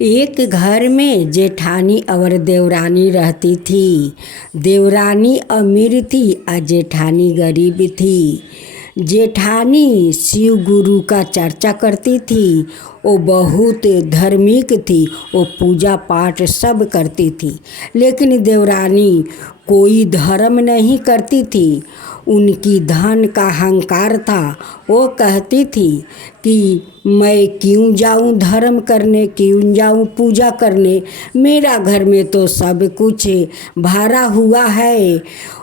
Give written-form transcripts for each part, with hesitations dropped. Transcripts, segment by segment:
एक घर में जेठानी और देवरानी रहती थी। देवरानी अमीर थी और जेठानी गरीब थी। जेठानी शिव गुरु का चर्चा करती थी। वो बहुत धार्मिक थी। वो पूजा पाठ सब करती थी। लेकिन देवरानी कोई धर्म नहीं करती थी। उनकी धन का अहंकार था। वो कहती थी कि मैं क्यों जाऊं धर्म करने, क्यों जाऊं पूजा करने, मेरा घर में तो सब कुछ भरा हुआ है।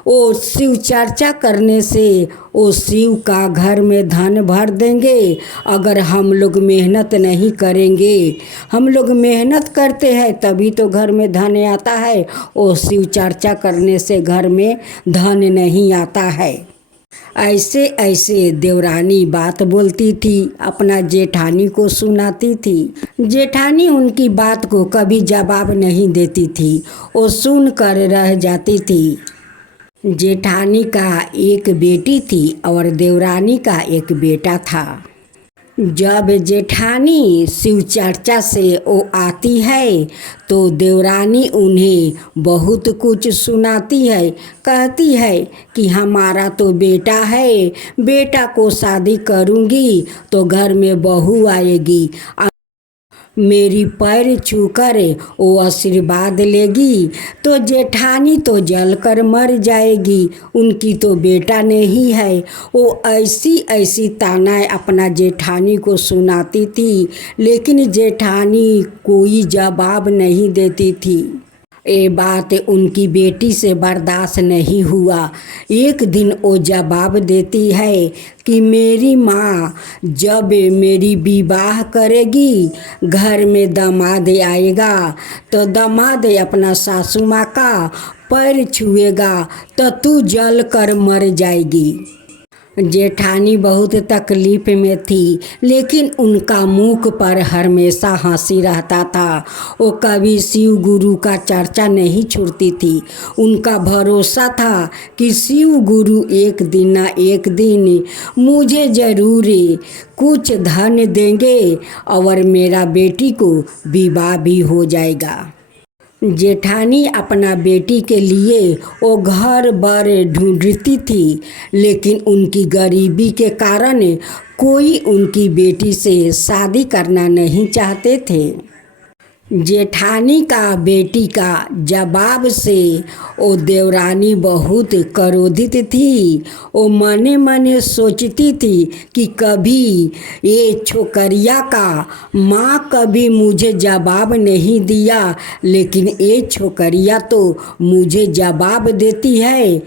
वो शिव चर्चा करने से वो शिव का घर में धन भर देंगे। अगर हम लोग मेहनत नहीं करेंगे, हम लोग मेहनत करते हैं तभी तो घर में धन आता है। वो शिव चर्चा करने से घर में धन नहीं आता है। ऐसे ऐसे देवरानी बात बोलती थी, अपना जेठानी को सुनाती थी। जेठानी उनकी बात को कभी जवाब नहीं देती थी। वो सुनकर रह जाती थी। जेठानी का एक बेटी थी और देवरानी का एक बेटा था। जब जेठानी शिव चर्चा से वो आती है तो देवरानी उन्हें बहुत कुछ सुनाती है। कहती है कि हमारा तो बेटा है, बेटा को शादी करूँगी तो घर में बहू आएगी, मेरी पैर छूकर वो आशीर्वाद लेगी। तो जेठानी तो जलकर मर जाएगी, उनकी तो बेटा नहीं है। वो ऐसी ऐसी तानाएं अपना जेठानी को सुनाती थी, लेकिन जेठानी कोई जवाब नहीं देती थी। ये बात उनकी बेटी से बर्दाश्त नहीं हुआ। एक दिन वो जवाब देती है कि मेरी माँ जब मेरी विवाह करेगी, घर में दामाद आएगा तो दामाद अपना सासू माँ का पैर छुएगा तो तू जल कर मर जाएगी। जेठानी बहुत तकलीफ में थी, लेकिन उनका मुख पर हमेशा हंसी रहता था। वो कभी शिव गुरु का चर्चा नहीं छोड़ती थी। उनका भरोसा था कि शिव गुरु एक दिन ना एक दिन मुझे ज़रूर कुछ धन देंगे और मेरा बेटी को विवाह भी हो जाएगा। जेठानी अपना बेटी के लिए वो घर बार ढूंढती थी, लेकिन उनकी गरीबी के कारण कोई उनकी बेटी से शादी करना नहीं चाहते थे। जेठानी का बेटी का जवाब से वो देवरानी बहुत क्रोधित थी। वो मने मने सोचती थी कि कभी ये छोकरिया का माँ कभी मुझे जवाब नहीं दिया, लेकिन ये छोकरिया तो मुझे जवाब देती है।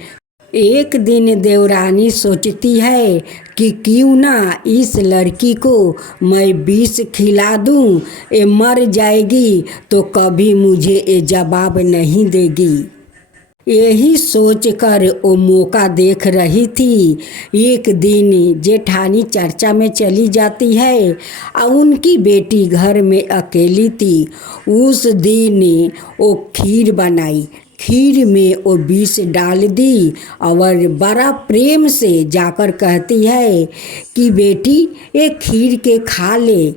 एक दिन देवरानी सोचती है कि क्यों ना इस लड़की को मैं विष खिला दूं, ये मर जाएगी तो कभी मुझे ये जवाब नहीं देगी। यही सोचकर वो मौका देख रही थी। एक दिन जेठानी चर्चा में चली जाती है और उनकी बेटी घर में अकेली थी। उस दिन वो खीर बनाई। खीर में वो विष डाल दी और बड़ा प्रेम से जाकर कहती है कि बेटी ये खीर के खा ले,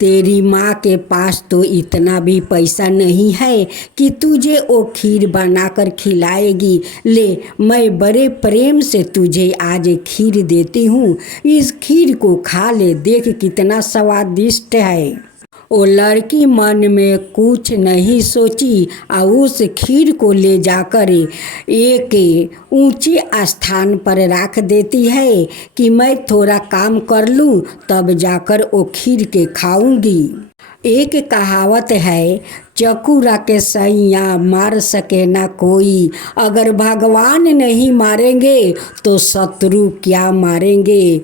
तेरी माँ के पास तो इतना भी पैसा नहीं है कि तुझे वो खीर बनाकर खिलाएगी। ले, मैं बड़े प्रेम से तुझे आज खीर देती हूँ, इस खीर को खा ले, देख कितना स्वादिष्ट है। वो लड़की मन में कुछ नहीं सोची और उस खीर को ले जाकर एक ऊंचे स्थान पर रख देती है कि मैं थोड़ा काम कर लूं तब जाकर वो खीर के खाऊंगी। एक कहावत है, चकुरा के सैया मार सके ना कोई, अगर भगवान नहीं मारेंगे तो शत्रु क्या मारेंगे।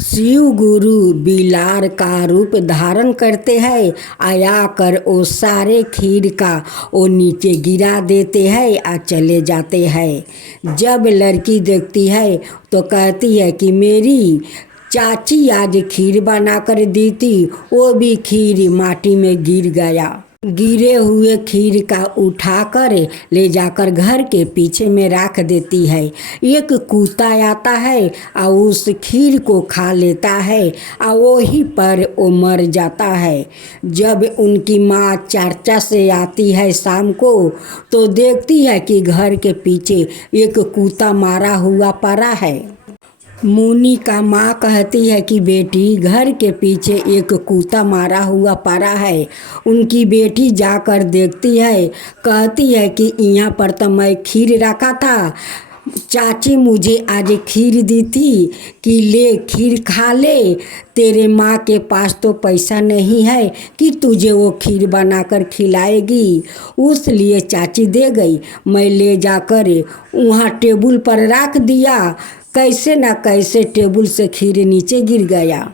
शिव गुरु बिलार का रूप धारण करते हैं, आया कर वो सारे खीर का वो नीचे गिरा देते हैं और चले जाते हैं। जब लड़की देखती है तो कहती है कि मेरी चाची आज खीर बना कर दी थी, वो भी खीर माटी में गिर गया। गिरे हुए खीर का उठाकर ले जाकर घर के पीछे में रख देती है। एक कुत्ता आता है और उस खीर को खा लेता है और वहीं पर वो मर जाता है। जब उनकी माँ चर्चा से आती है शाम को तो देखती है कि घर के पीछे एक कुत्ता मारा हुआ पड़ा है। मुनि का माँ कहती है कि बेटी, घर के पीछे एक कुत्ता मारा हुआ पड़ा है। उनकी बेटी जाकर देखती है, कहती है कि यहाँ पर तो मैं खीर रखा था, चाची मुझे आज खीर दी थी कि ले खीर खा ले। तेरे माँ के पास तो पैसा नहीं है कि तुझे वो खीर बनाकर खिलाएगी, उसलिए चाची दे गई। मैं ले जाकर वहाँ टेबल पर रख दिया, कैसे न कैसे टेबल से खीर नीचे गिर गया।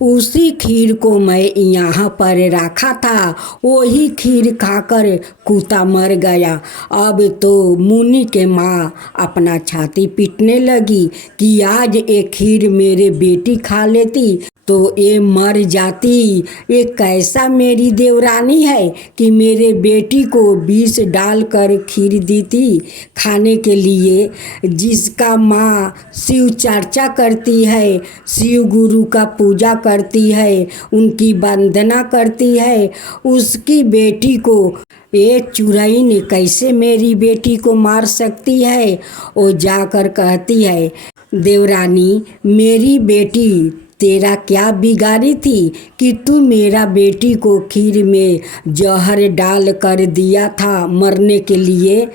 उसी खीर को मैं यहाँ पर रखा था, वही खीर खाकर कुत्ता मर गया। अब तो मुनि के माँ अपना छाती पीटने लगी कि आज एक खीर मेरे बेटी खा लेती तो ये मर जाती। ये कैसा मेरी देवरानी है कि मेरे बेटी को विष डालकर खीर दी थी खाने के लिए। जिसका माँ शिव चर्चा करती है, शिव गुरु का पूजा करती है, उनकी वंदना करती है, उसकी बेटी को ये चुड़ैल कैसे मेरी बेटी को मार सकती है। वो जाकर कहती है, देवरानी मेरी बेटी तेरा क्या बिगाड़ी थी कि तू मेरा बेटी को खीर में जहर डाल कर दिया था मरने के लिए।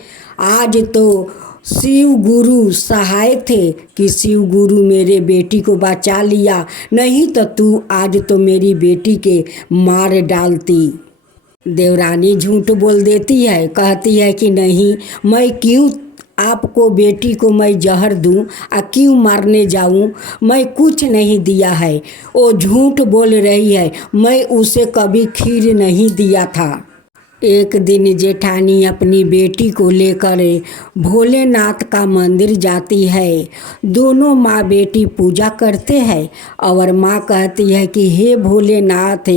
आज तो शिव गुरु सहाय थे कि शिव गुरु मेरे बेटी को बचा लिया, नहीं तो तू आज तो मेरी बेटी के मार डालती। देवरानी झूठ बोल देती है, कहती है कि नहीं, मैं क्यों आपको बेटी को मैं जहर दूं, क्यों मारने जाऊं, मैं कुछ नहीं दिया है। वो झूठ बोल रही है, मैं उसे कभी खीर नहीं दिया था। एक दिन जेठानी अपनी बेटी को लेकर भोलेनाथ का मंदिर जाती है। दोनों माँ बेटी पूजा करते हैं और माँ कहती है कि हे भोलेनाथ,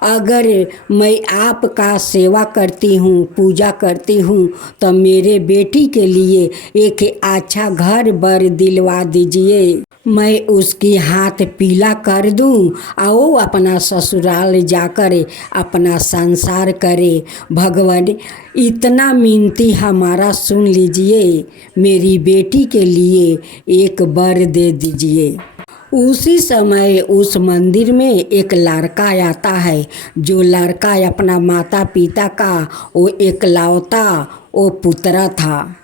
अगर मैं आपका सेवा करती हूँ, पूजा करती हूँ तो मेरे बेटी के लिए एक अच्छा घर बर दिलवा दीजिए। मैं उसकी हाथ पीला कर दूं और वो अपना ससुराल जाकर अपना संसार करे। भगवान इतना मिनती हमारा सुन लीजिए, मेरी बेटी के लिए एक वर दे दीजिए। उसी समय उस मंदिर में एक लड़का आता है। जो लड़का अपना माता पिता का वो एकलौता वो पुत्र था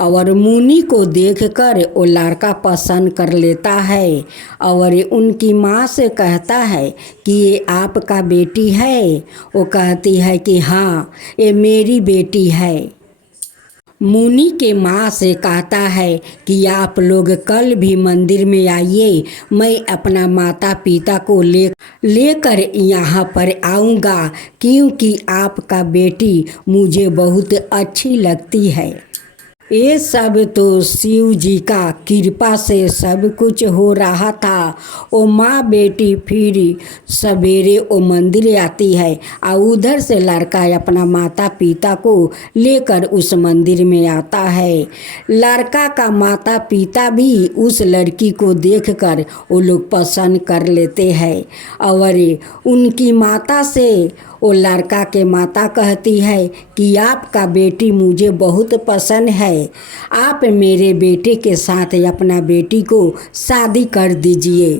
और मुनि को देखकर वो लड़का पसंद कर लेता है और उनकी माँ से कहता है कि ये आपका बेटी है। वो कहती है कि हाँ, ये मेरी बेटी है। मुनि के माँ से कहता है कि आप लोग कल भी मंदिर में आइए, मैं अपना माता पिता को लेकर यहाँ पर आऊँगा, क्योंकि आपका बेटी मुझे बहुत अच्छी लगती है। ये सब तो शिव जी का कृपा से सब कुछ हो रहा था। वो माँ बेटी फिर सवेरे वो मंदिर आती है और उधर से लड़का अपना माता पिता को लेकर उस मंदिर में आता है। लड़का का माता पिता भी उस लड़की को देखकर वो लोग पसंद कर लेते हैं और उनकी माता से वो लड़का के माता कहती है कि आपका बेटी मुझे बहुत पसंद है, आप मेरे बेटे के साथ अपना बेटी को शादी कर दीजिए।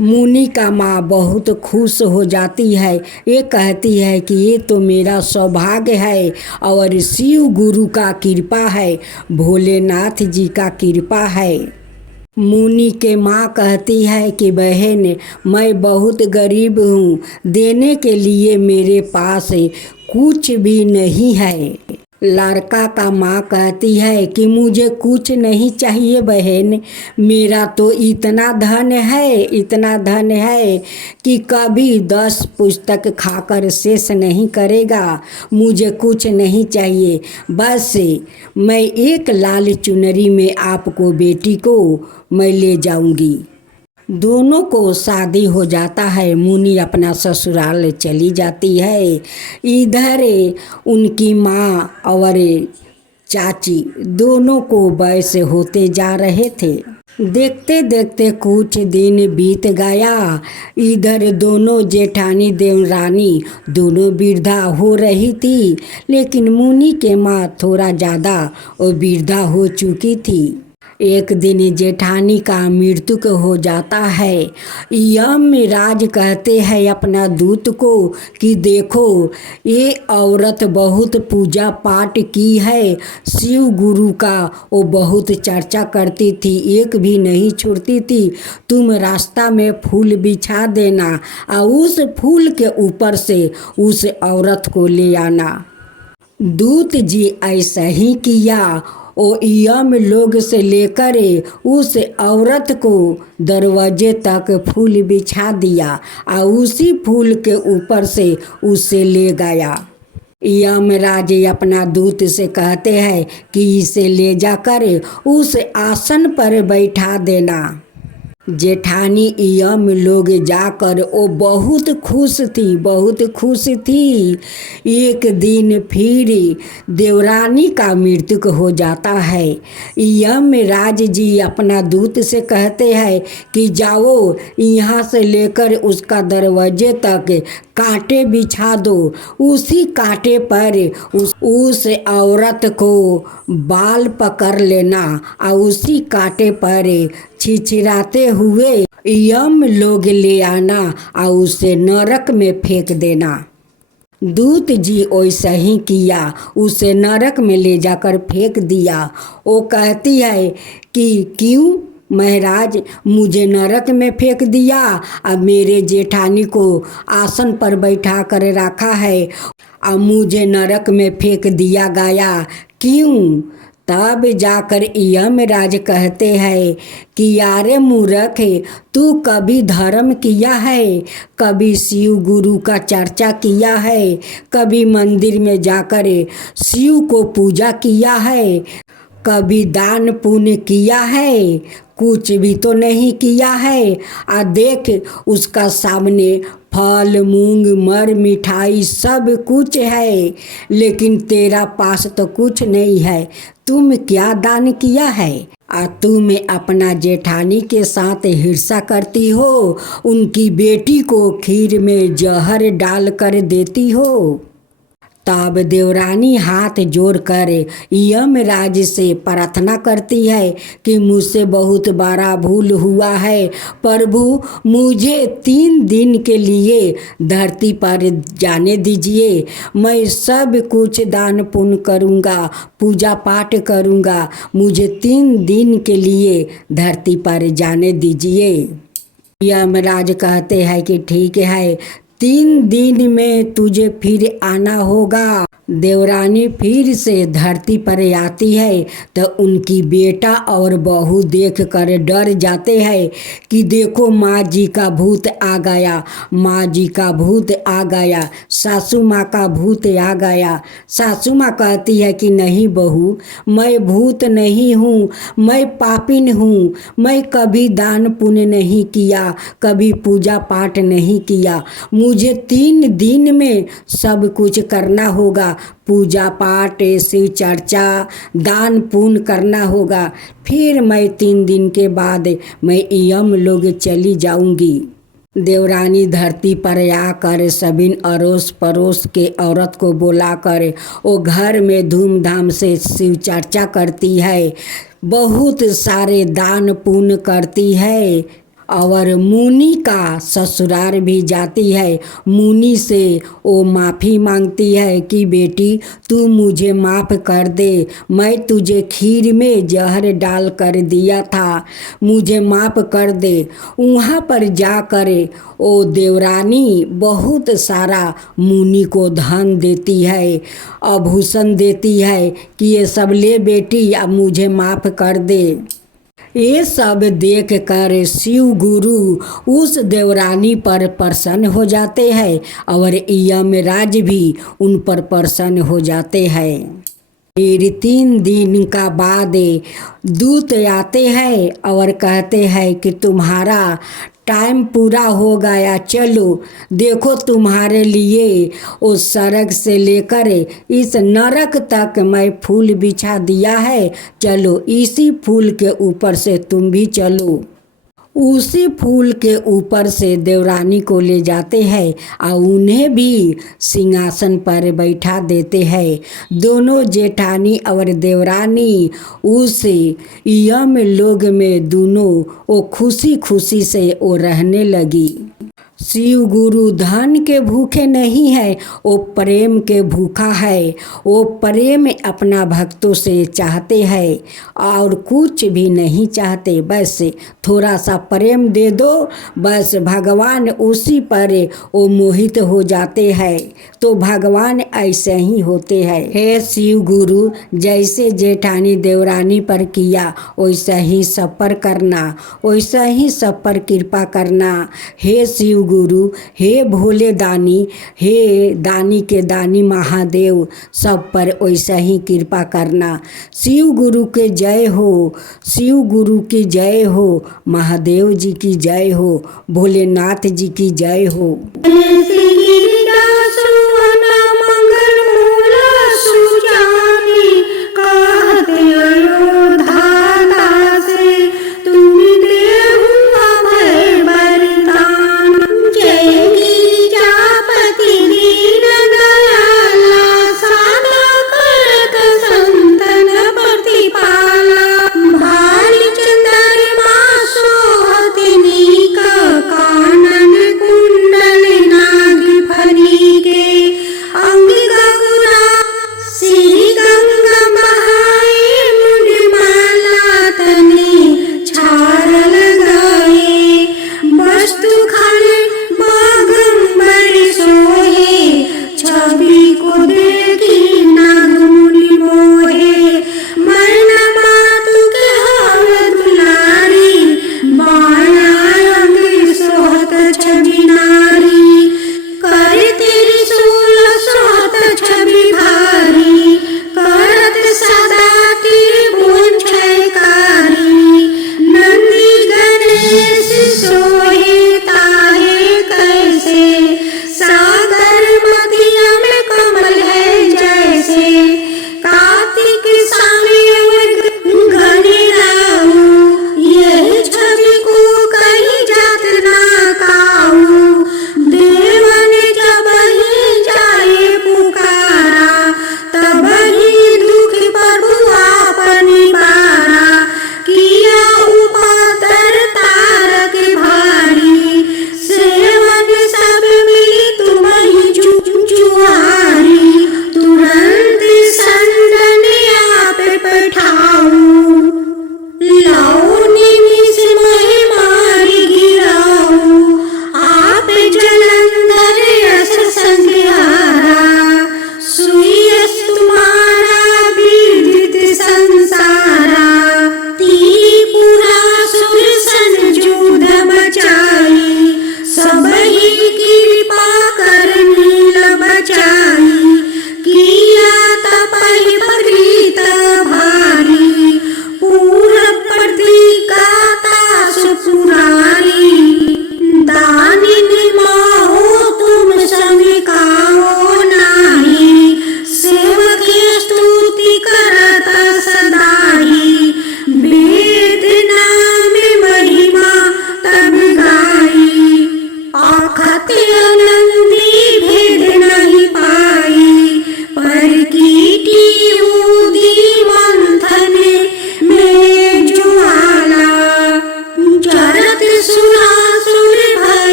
मुनि का माँ बहुत खुश हो जाती है। ये कहती है कि ये तो मेरा सौभाग्य है और शिव गुरु का कृपा है, भोलेनाथ जी का कृपा है। मुनि के माँ कहती है कि बहन, मैं बहुत गरीब हूँ, देने के लिए मेरे पास कुछ भी नहीं है। लड़का का माँ कहती है कि मुझे कुछ नहीं चाहिए बहन, मेरा तो इतना धन है, इतना धन है कि कभी 10 पुस्तक खाकर शेष नहीं करेगा। मुझे कुछ नहीं चाहिए, बस मैं एक लाल चुनरी में आपको बेटी को मैं ले जाऊंगी। दोनों को शादी हो जाता है। मुनि अपना ससुराल चली जाती है। इधर उनकी माँ और चाची दोनों को वयस होते जा रहे थे। देखते देखते कुछ दिन बीत गया। इधर दोनों जेठानी देवरानी दोनों वृद्धा हो रही थी, लेकिन मुनि के माँ थोड़ा ज़्यादा और वृद्धा हो चुकी थी। एक दिन जेठानी का मृत्यु हो जाता है। यमराज कहते हैं अपना दूत को कि देखो, ये औरत बहुत पूजा पाठ की है, शिव गुरु का वो बहुत चर्चा करती थी, एक भी नहीं छोड़ती थी। तुम रास्ता में फूल बिछा देना और उस फूल के ऊपर से उस औरत को ले आना। दूत जी ऐसा ही किया। ओ यम लोग से लेकर उस औरत को दरवाजे तक फूल बिछा दिया और उसी फूल के ऊपर से उसे ले गया। यमराज अपना दूत से कहते हैं कि इसे ले जाकर उस आसन पर बैठा देना। जेठानी यम लोग जाकर वो बहुत खुश थी, बहुत खुश थी। एक दिन फिर देवरानी का मृत्यु हो जाता है। यमराज जी अपना दूत से कहते हैं कि जाओ, यहाँ से लेकर उसका दरवाजे तक कांटे बिछा दो। उसी कांटे पर उस औरत को बाल पकड़ लेना और उसी कांटे पर छिछिराते हुए यम लोग ले आना और उसे नरक में फेंक देना। दूत जी वैसा ही किया, उसे नरक में ले जाकर फेंक दिया। वो कहती है कि क्यों महाराज, मुझे नरक में फेंक दिया, अब मेरे जेठानी को आसन पर बैठा कर रखा है, अब मुझे नरक में फेंक दिया गया, क्यों? तब जाकर यमराज कहते हैं कि यारे मूर्ख, तू कभी धर्म किया है, कभी शिव गुरु का चर्चा किया है, कभी मंदिर में जाकर शिव को पूजा किया है, कभी दान पुण्य किया है? कुछ भी तो नहीं किया है। आ देख, उसका सामने फल मूंग मर मिठाई सब कुछ है, लेकिन तेरा पास तो कुछ नहीं है। तुम क्या दान किया है? तुम अपना जेठानी के साथ हिर्सा करती हो, उनकी बेटी को खीर में जहर डाल कर देती हो। तब देवरानी हाथ जोड़कर यमराज से प्रार्थना करती है कि मुझसे बहुत बड़ा भूल हुआ है, प्रभु मुझे 3 दिन के लिए धरती पर जाने दीजिए। मैं सब कुछ दान पुण्य करूँगा, पूजा पाठ करूँगा, मुझे 3 दिन के लिए धरती पर जाने दीजिए। यमराज कहते हैं कि ठीक है, 3 दिन में तुझे फिर आना होगा। देवरानी फिर से धरती पर आती है तो उनकी बेटा और बहू देख कर डर जाते हैं कि देखो, माँ जी का भूत आ गया, माँ जी का भूत आ गया, सासू माँ का भूत आ गया। सासू माँ कहती है कि नहीं बहू, मैं भूत नहीं हूँ, मैं पापिन हूँ, मैं कभी दान पुण्य नहीं किया, कभी पूजा पाठ नहीं किया, मुझे 3 दिन में सब कुछ करना होगा, पूजा पाठ शिव चर्चा दान पुण्य करना होगा, फिर मैं 3 दिन के बाद मैं यम लोग चली जाऊंगी। देवरानी धरती पर आकर सभी अड़ोस पड़ोस के औरत को बुलाकर वो घर में धूमधाम से शिव चर्चा करती है, बहुत सारे दान पुण्य करती है और मुनि का ससुराल भी जाती है। मुनि से वो माफ़ी मांगती है कि बेटी तू मुझे माफ़ कर दे, मैं तुझे खीर में जहर डाल कर दिया था, मुझे माफ़ कर दे। वहाँ पर जाकर वो देवरानी बहुत सारा मुनि को धन देती है, आभूषण देती है कि ये सब ले बेटी, अब मुझे माफ़ कर दे। ये सब देख कर शिव गुरु उस देवरानी पर प्रसन्न हो जाते हैं और यमराज भी उन पर प्रसन्न हो जाते हैं। फिर 3 दिन का बाद दूत आते हैं और कहते हैं कि तुम्हारा टाइम पूरा हो गया, चलो देखो तुम्हारे लिए उस सड़क से लेकर इस नरक तक मैं फूल बिछा दिया है, चलो इसी फूल के ऊपर से तुम भी चलो। उसी फूल के ऊपर से देवरानी को ले जाते हैं और उन्हें भी सिंहासन पर बैठा देते हैं। दोनों जेठानी और देवरानी उस यम लोग में दोनों वो खुशी खुशी से वो रहने लगी। शिव गुरु धन के भूखे नहीं है, वो प्रेम के भूखा है। वो प्रेम अपना भक्तों से चाहते हैं और कुछ भी नहीं चाहते, बस थोड़ा सा प्रेम दे दो, बस भगवान उसी पर वो मोहित हो जाते हैं। तो भगवान ऐसे ही होते हैं। हे शिव गुरु, जैसे जेठानी देवरानी पर किया वैसा ही सब पर करना, वैसा ही सब पर कृपा करना। हे शिव गुरु, हे भोले दानी, हे दानी के दानी महादेव, सब पर वैसा ही कृपा करना। शिव गुरु के जय हो, शिव गुरु की जय हो, महादेव जी की जय हो, भोलेनाथ जी की जय हो।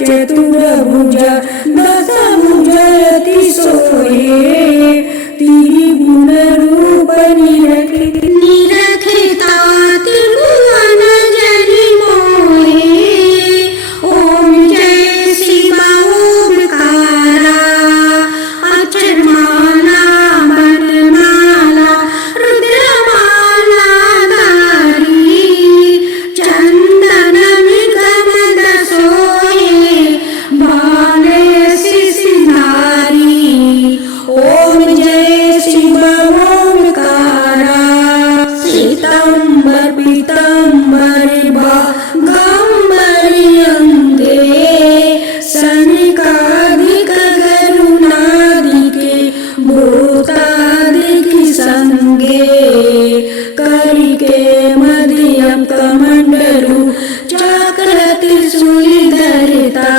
चतुर्भुज दशभुज अति सोहे त्रिगुण रूप निरखिता त्रिभुवन जनि मोहे। ओम जय शिव ओमकारा अक्षरमाला वनमाला रुद्रमाला धारी चंदन निगम सोहे बाले शिशिधारी। ओम जय शिव ओमकारा सीतंबर पीतंबर बागंबरी अंगे सनिकादिक गरुणादिके भूतादिक संगे करिके मध्यम कमंडलु चक्र त्रिशूलधरिता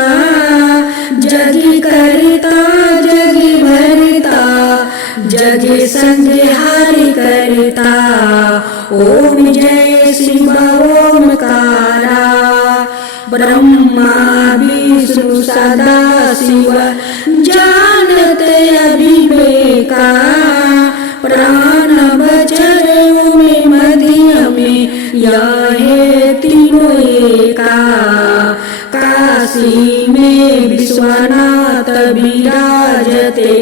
जगि करता जगि भरता जगि संहारि करता। ओम जय शिव ओमकारा ब्रह्मा विष्णु सदा शिव जानत अभिवेका प्राण वचन में मध्य में यहे तीनों एका। काशी में विश्वनाथ विराजते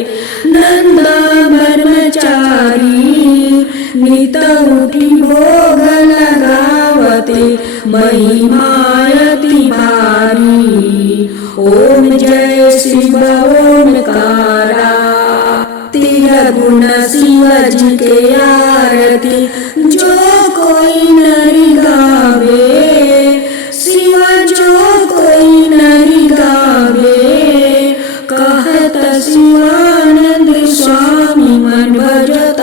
नंद ब्रह्मचारी नित उठी भोग लगावते महिमायति भारी। ओम जय शिव ओमकारा तिरगुण शिव जी के आरती जो कोई नरि गावे शिव जो कोई नरि गावे कहत शिवानंद स्वामी मन भजत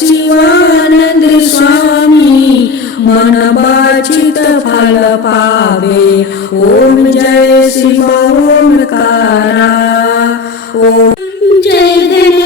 शिवानंद स्वामी मन वांछित फल पावे। ओम जय शिव ओमकारा। ओम जय गणेश।